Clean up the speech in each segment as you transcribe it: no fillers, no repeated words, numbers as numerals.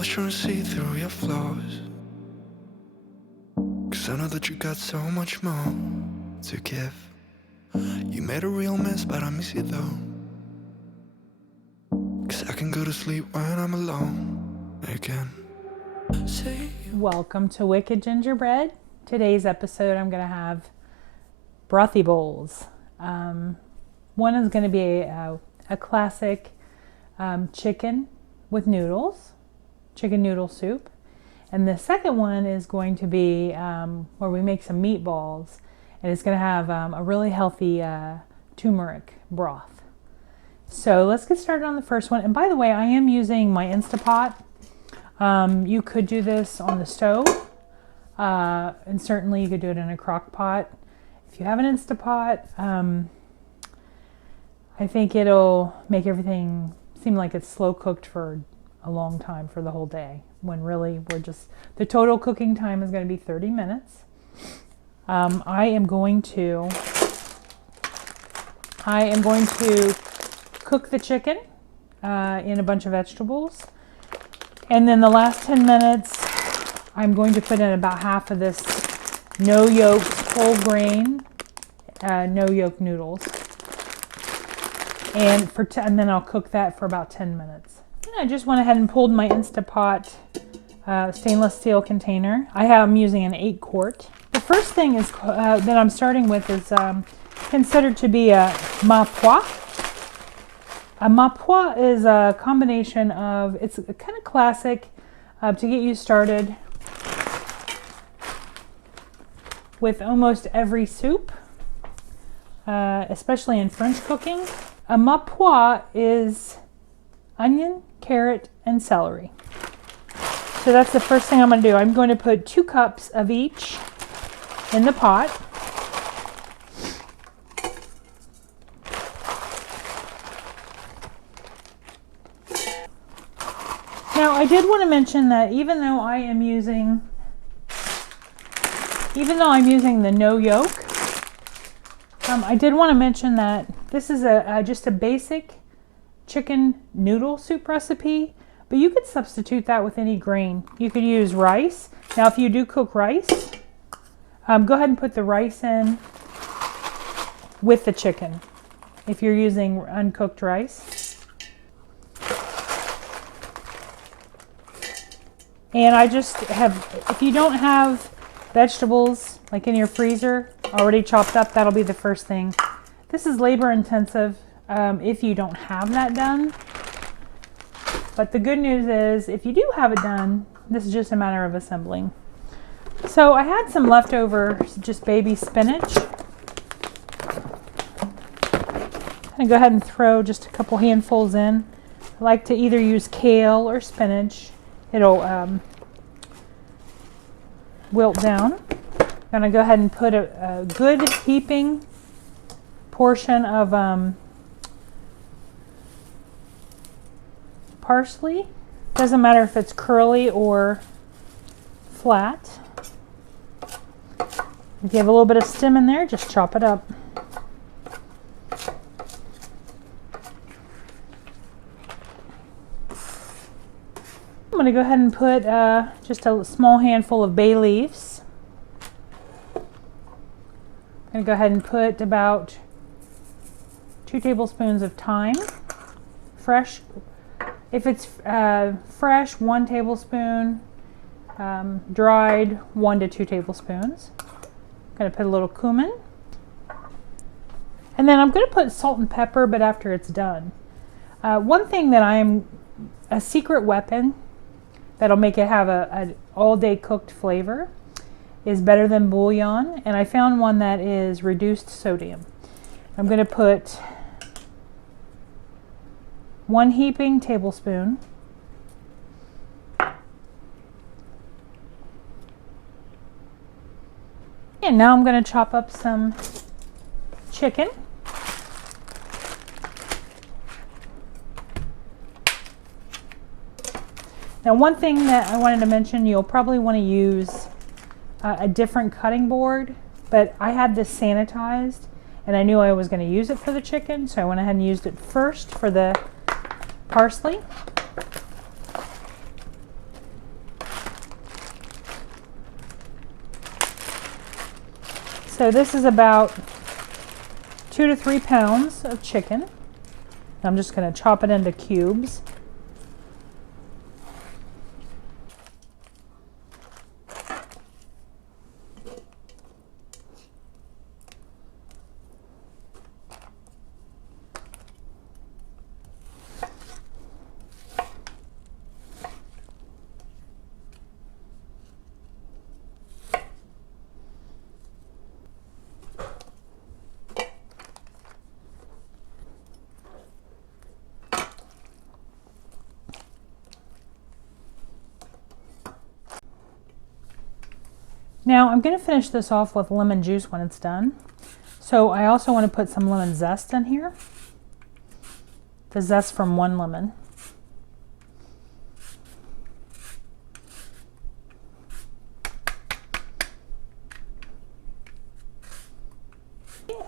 Always trying to see through your flaws, 'cause I know that you got so much more to give. You made a real mess, but I miss you though, 'cause I can go to sleep when I'm alone again. Welcome to Wicked Gingerbread. Today's episode I'm going to have brothy bowls. One is going to be a classic chicken with noodles, chicken noodle soup. And the second one is going to be where we make some meatballs. And it's going to have a really healthy turmeric broth. So let's get started on the first one. And by the way, I am using my Instapot. You could do this on the stove, and certainly you could do it in a crock pot. If you have an Instapot, I think it'll make everything seem like it's slow cooked for a long time, for the whole day, when really the total cooking time is going to be 30 minutes. I am going to cook the chicken in a bunch of vegetables. And then the last 10 minutes, I'm going to put in about half of this no yolk, whole grain, no yolk noodles. And then I'll cook that for about 10 minutes. And I just went ahead and pulled my Instapot stainless steel container. I'm using an 8-quart. The first thing is that I'm starting with is considered to be a Meatball. A Meatball is a combination of, it's kind of classic to get you started with almost every soup, especially in French cooking. A Meatball is onion, carrot, and celery. So that's the first thing I'm going to do. I'm going to put 2 cups of each in the pot. Now, I did want to mention that even though I'm using the no yolk, I did want to mention that this is just a basic chicken noodle soup recipe, but you could substitute that with any grain. You could use rice. Now, if you do cook rice, go ahead and put the rice in with the chicken if you're using uncooked rice. And I just if you don't have vegetables like in your freezer already chopped up, that'll be the first thing. This is labor intensive if you don't have that done. But the good news is if you do have it done, this is just a matter of assembling. So I had some leftover just baby spinach. I'm going to go ahead and throw just a couple handfuls in. I like to either use kale or spinach. It'll wilt down. I'm going to go ahead and put a good heaping portion of parsley. Doesn't matter if it's curly or flat. If you have a little bit of stem in there, just chop it up. I'm going to go ahead and put just a small handful of bay leaves. I'm going to go ahead and put about 2 tablespoons of thyme, fresh. If it's fresh, 1 tablespoon, dried, 1 to 2 tablespoons. I'm going to put a little cumin. And then I'm going to put salt and pepper, but after it's done. One thing that a secret weapon that'll make it have an all-day cooked flavor is better than bouillon, and I found one that is reduced sodium. I'm going to put 1 heaping tablespoon. And now I'm going to chop up some chicken. Now, one thing that I wanted to mention, you'll probably want to use a different cutting board, but I had this sanitized and I knew I was going to use it for the chicken, so I went ahead and used it first for the parsley. So this is about 2 to 3 pounds of chicken. I'm just going to chop it into cubes. Now I'm going to finish this off with lemon juice when it's done. So I also want to put some lemon zest in here. The zest from one lemon.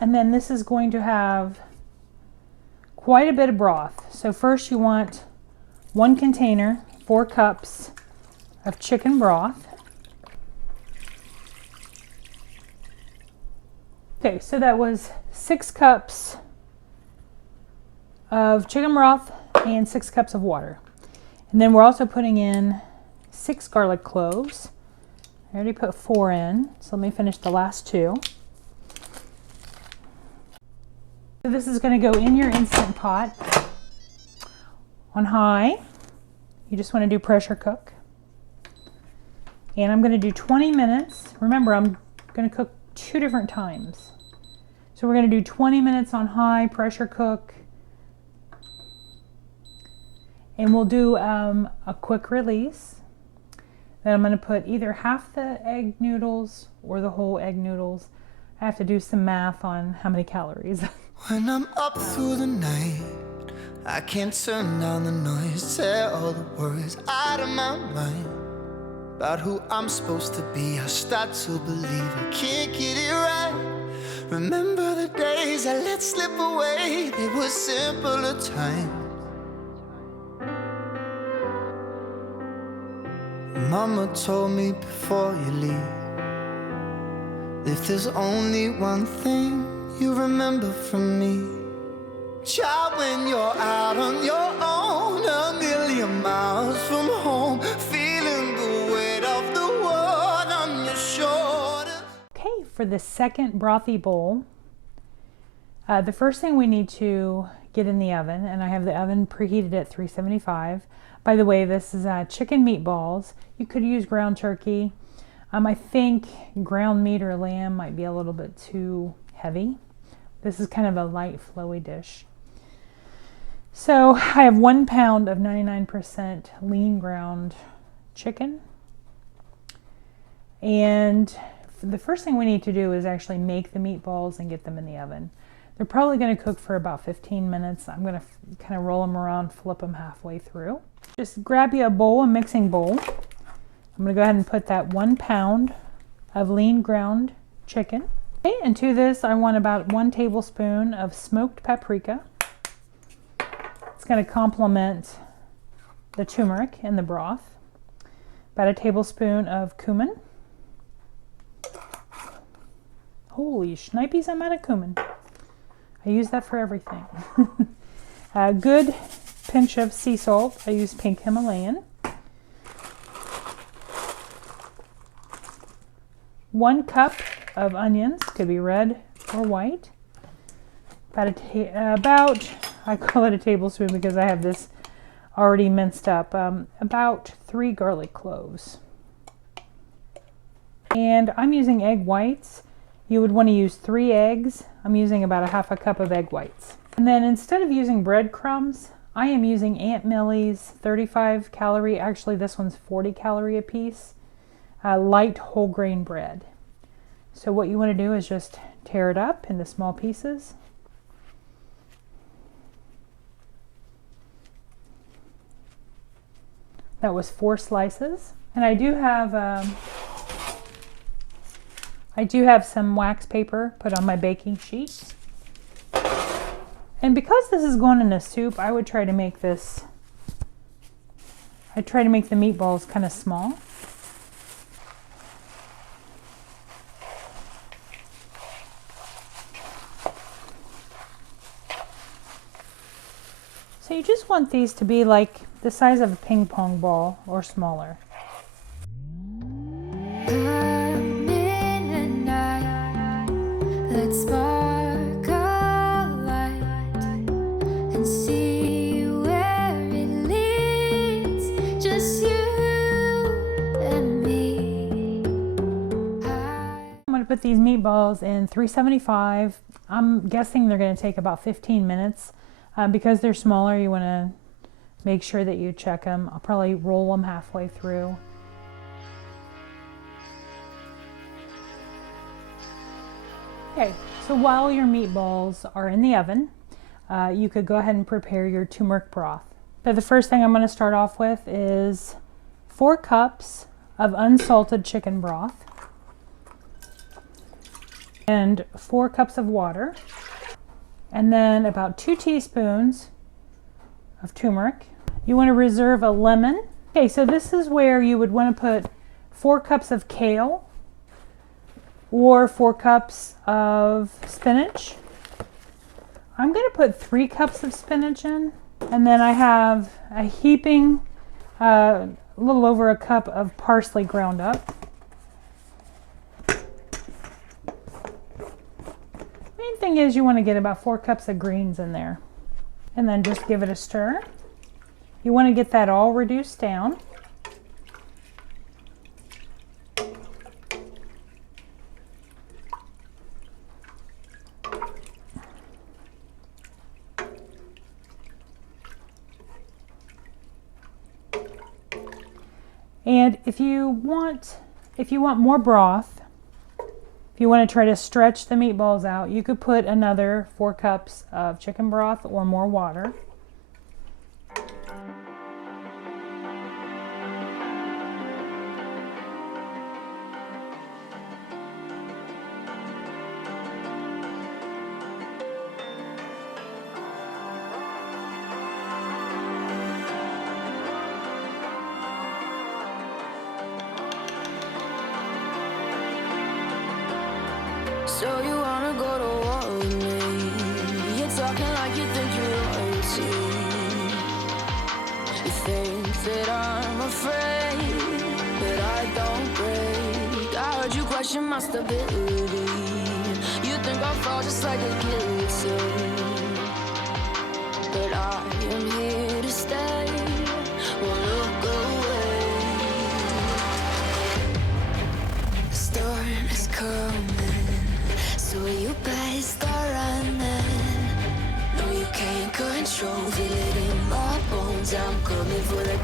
And then this is going to have quite a bit of broth. So first you want 1 container, 4 cups of chicken broth. Okay, so that was 6 cups of chicken broth and 6 cups of water. And then we're also putting in 6 garlic cloves. I already put 4 in, so let me finish the last 2. So this is going to go in your Instant Pot on high. You just want to do pressure cook. And I'm going to do 20 minutes. Remember, I'm going to cook 2 different times. So we're going to do 20 minutes on high pressure cook. And we'll do a quick release. Then I'm going to put either half the egg noodles or the whole egg noodles. I have to do some math on how many calories. When I'm up through the night, I can't turn down the noise, tear all the worries out of my mind. About who I'm supposed to be, I start to believe I can't get it right. Remember the days I let slip away, they were simpler times. Mama told me before you leave, if there's only one thing you remember from me, child, when you're out on your own, a million miles from home, feeling the weight of the world on your shoulders. Okay, for the second brothy bowl, the first thing we need to get in the oven, and I have the oven preheated at 375. By the way, this is chicken meatballs. You could use ground turkey. I think ground meat or lamb might be a little bit too heavy. This is kind of a light, flowy dish. So I have 1 pound of 99% lean ground chicken. And the first thing we need to do is actually make the meatballs and get them in the oven. They're probably going to cook for about 15 minutes. I'm going to kind of roll them around, flip them halfway through. Just grab you a bowl, a mixing bowl. I'm going to go ahead and put that 1 pound of lean ground chicken. Okay, and to this I want about 1 tablespoon of smoked paprika. It's going to complement the turmeric in the broth. About a tablespoon of cumin. Holy shnikes, I'm out of cumin. I use that for everything. A good pinch of sea salt. I use pink Himalayan. 1 cup of onions, could be red or white. About I call it a tablespoon because I have this already minced up. About 3 garlic cloves. And I'm using egg whites. You would want to use 3 eggs. I'm using about a half a cup of egg whites. And then instead of using breadcrumbs, I am using Aunt Millie's 35 calorie, actually this one's 40 calorie a piece, light whole grain bread. So what you want to do is just tear it up into small pieces. That was 4 slices. And I do have some wax paper put on my baking sheet. And because this is going in a soup, I would try to make the meatballs kind of small. So you just want these to be like the size of a ping pong ball or smaller. I'm in a night, let's spark a light and see where it leads. Just you and me. I'm going to put these meatballs in 375. I'm guessing they're going to take about 15 minutes. Because they're smaller, you want to make sure that you check them. I'll probably roll them halfway through. Okay, so while your meatballs are in the oven, you could go ahead and prepare your turmeric broth. So the first thing I'm going to start off with is 4 cups of unsalted chicken broth and 4 cups of water. And then about 2 teaspoons of turmeric. You want to reserve a lemon. Okay, so this is where you would want to put 4 cups of kale or 4 cups of spinach. I'm going to put 3 cups of spinach in. And then I have a heaping, a little over a cup of parsley ground up. Thing is, you want to get about 4 cups of greens in there, and then just give it a stir. You want to get that all reduced down. And if you want more broth, if you want to try to stretch the meatballs out, you could put another 4 cups of chicken broth or more water. So you wanna go to war with me? You're talking like you think you're royalty. You think that I'm afraid, but I don't break. I heard you question my stability. You think I'll fall just like a guillotine, but I am here to stay. Won't look away. The storm is coming, so you better start running. No, you can't control, feel it in my bones. I'm coming for the